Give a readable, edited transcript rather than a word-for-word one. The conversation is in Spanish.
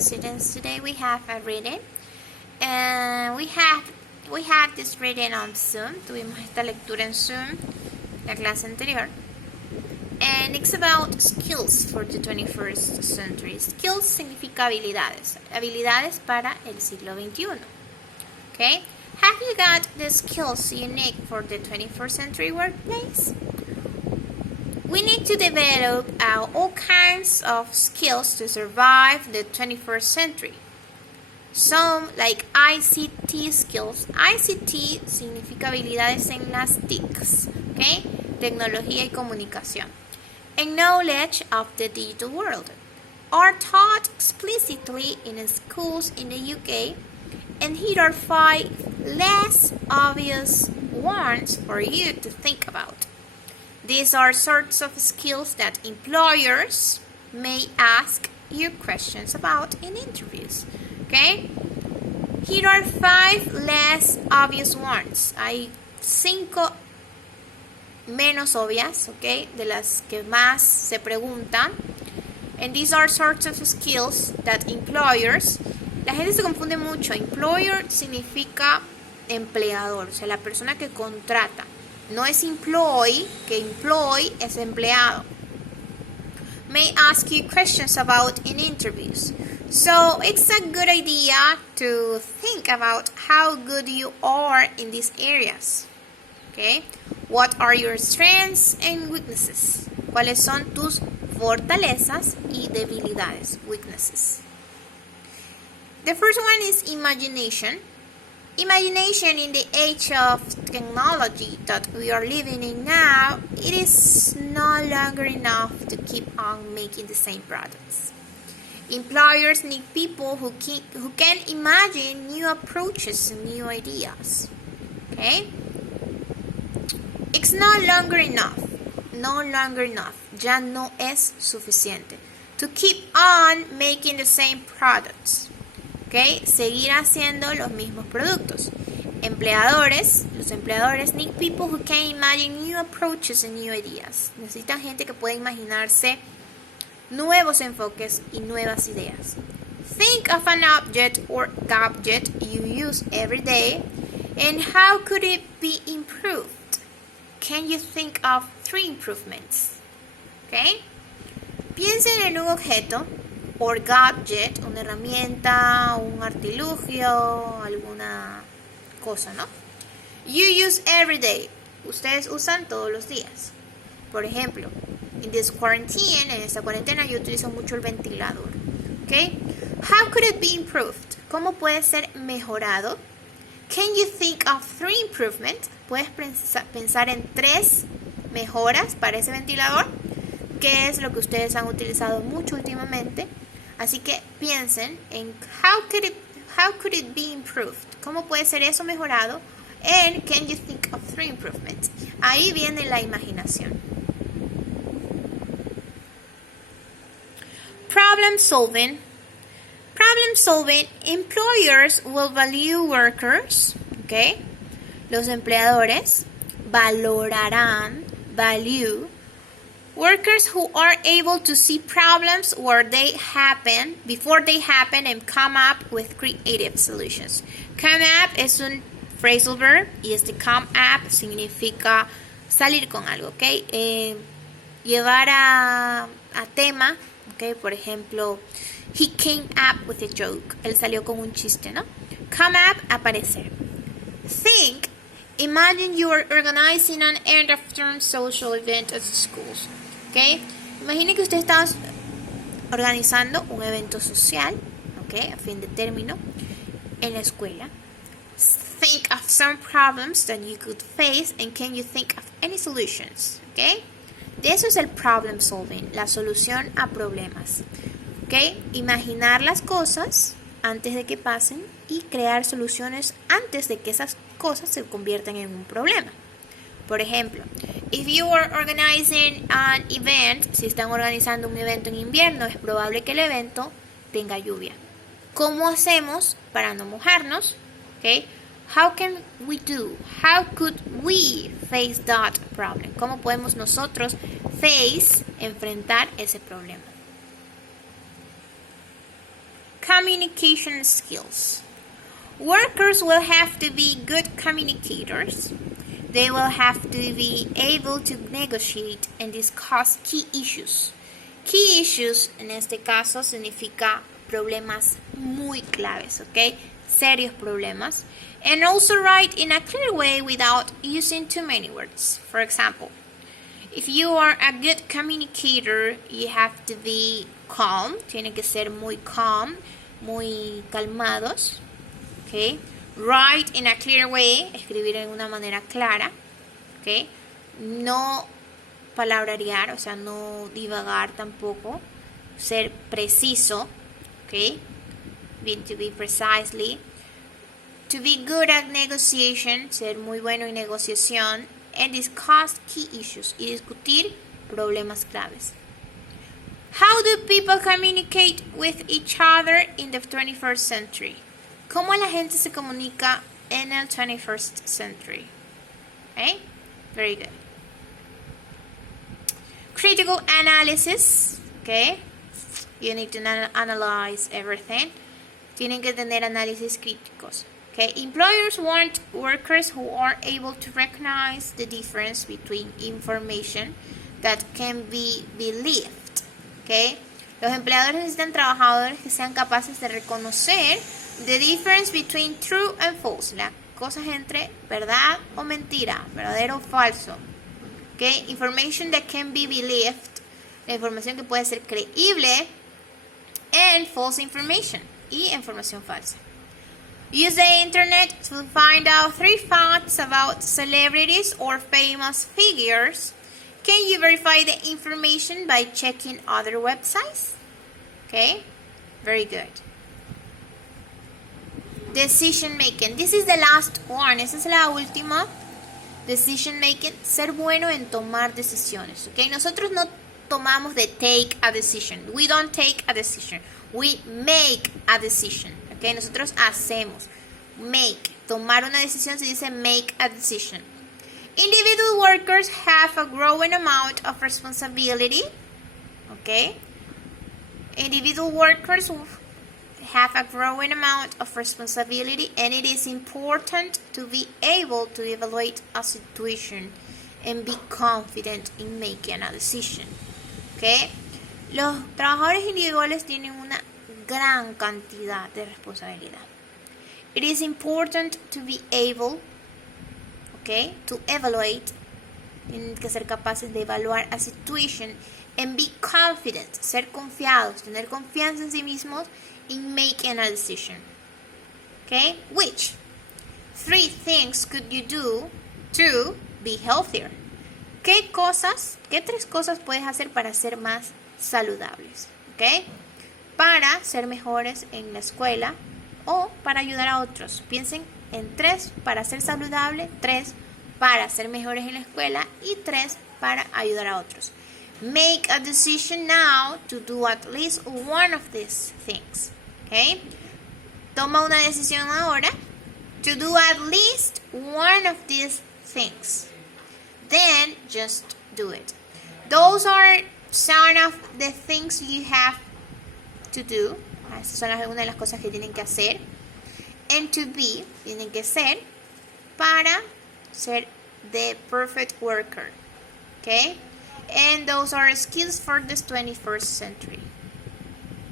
students. Today we have a reading, and we had this reading on Zoom. Tuvimos esta lectura en Zoom la clase anterior, and it's about skills for the 21st century. Skills significa habilidades para el siglo XXI. Okay, have you got the skills unique for the 21st century workplace? We need to develop all kinds of skills to survive the 21st century. Some like ICT skills. ICT significa habilidades en las TICs, okay? Tecnología y comunicación. And knowledge of the digital world are taught explicitly in schools in the UK, and here are 5 less obvious ones for you to think about. These are sorts of skills that employers may ask you questions about in interviews. Okay? Here are 5 less obvious ones. Hay 5 menos obvias, okay, de las que más se preguntan. And these are sorts of skills that employers. La gente se confunde mucho. Employer significa empleador, o sea, la persona que contrata. No es employee, que employee es empleado. May ask you questions about in interviews. So it's a good idea to think about how good you are in these areas. Okay? What are your strengths and weaknesses? ¿Cuáles son tus fortalezas y debilidades? Weaknesses. The first one is imagination. Imagination in the age of technology that we are living in now, it is no longer enough to keep on making the same products. Employers need people who can imagine new approaches and new ideas. Okay? It's no longer enough. No longer enough. Ya no es suficiente. To keep on making the same products. Okay, seguir haciendo los mismos productos. Los empleadores need people who can imagine new approaches and new ideas. Necesitan gente que pueda imaginarse nuevos enfoques y nuevas ideas. Think of an object or gadget you use every day, and how could it be improved? Can you think of 3 improvements? Okay? Piensen en un objeto or gadget, una herramienta, un artilugio, alguna cosa, ¿no? You use every day. Ustedes usan todos los días. Por ejemplo, in this quarantine, en esta cuarentena, yo utilizo mucho el ventilador. Okay? How could it be improved? ¿Cómo puede ser mejorado? Can you think of 3 improvements? ¿Puedes pensar en 3 mejoras para ese ventilador? ¿Qué es lo que ustedes han utilizado mucho últimamente? Así que piensen en how could it be improved? ¿Cómo puede ser eso mejorado? And can you think of 3 improvements? Ahí viene la imaginación. Problem solving. Problem solving. Employers will value workers. Okay? Los empleadores valorarán, workers who are able to see problems before they happen and come up with creative solutions. Come up es un phrasal verb y come up significa salir con algo, ¿ok? Llevar a tema, ¿ok? Por ejemplo, he came up with a joke. Él salió con un chiste, ¿no? Come up, aparecer. Think, imagine you are organizing an end-of-term social event at schools. Okay. Imagine que usted está organizando un evento social, okay, a fin de término, en la escuela. Think of some problems that you could face and can you think of any solutions, okay? De eso es el problem solving, la solución a problemas, okay? Imaginar las cosas antes de que pasen y crear soluciones antes de que esas cosas se conviertan en un problema. Por ejemplo, if you are organizing an event, si están organizando un evento en invierno, es probable que el evento tenga lluvia. ¿Cómo hacemos para no mojarnos? Okay. How could we face that problem? ¿Cómo podemos nosotros enfrentar ese problema? communication skills. Workers will have to be good communicators. They will have to be able to negotiate and discuss key issues. Key issues en este caso significa problemas muy claves, ¿ok? Serios problemas. And also write in a clear way without using too many words. For example, if you are a good communicator, you have to be calm. Tienen que ser muy calm, muy calmados. Okay. Write in a clear way. Escribir de una manera clara. Okay. No palabrear, o sea, no divagar tampoco. Ser preciso. Okay. To be precisely. To be good at negotiation. Ser muy bueno en negociación. And discuss key issues. Y discutir problemas claves. How do people communicate with each other in the 21st century? ¿Cómo la gente se comunica en el 21st century? Okay? Very good. Critical analysis. Okay? You need to analyze everything. Tienen que tener análisis críticos. Okay? Employers want workers who are able to recognize the difference between information that can be believed. Okay? Los empleadores necesitan trabajadores que sean capaces de reconocer the difference between true and false. Las cosas entre verdad o mentira, verdadero o falso. Okay? Information that can be believed. La información que puede ser creíble. And false information. Y información falsa. Use the internet to find out 3 facts about celebrities or famous figures. Can you verify the information by checking other websites? Okay, very good. Decision making. This is the last one. Esa es la última. Decision making. Ser bueno en tomar decisiones. Okay, nosotros no tomamos de take a decision. We don't take a decision. We make a decision. Okay, nosotros hacemos. Make. Tomar una decisión se dice make a decision. Individual workers have a growing amount of responsibility. Okay. Individual workers have a growing amount of responsibility, and it is important to be able to evaluate a situation and be confident in making a decision. Okay. Los trabajadores individuales tienen una gran cantidad de responsabilidad. It is important to be able, okay, to evaluate. Tienen que ser capaces de evaluar a situation and be confident, ser confiados, tener confianza en sí mismos in making a decision. Okay, which 3 things could you do to be healthier? ¿Qué 3 cosas puedes hacer para ser más saludables? Okay, para ser mejores en la escuela o para ayudar a otros. Piensen en 3 para ser saludable, 3 para ser mejores en la escuela y 3 para ayudar a otros. Make a decision now to do at least one of these things. Okay? Toma una decisión ahora to do at least one of these things. Then just do it. Those are some of the things you have to do. Esas son algunas de las cosas que tienen que hacer. And to be, tienen que ser para ser the perfect worker. Okay? And those are skills for this 21st century.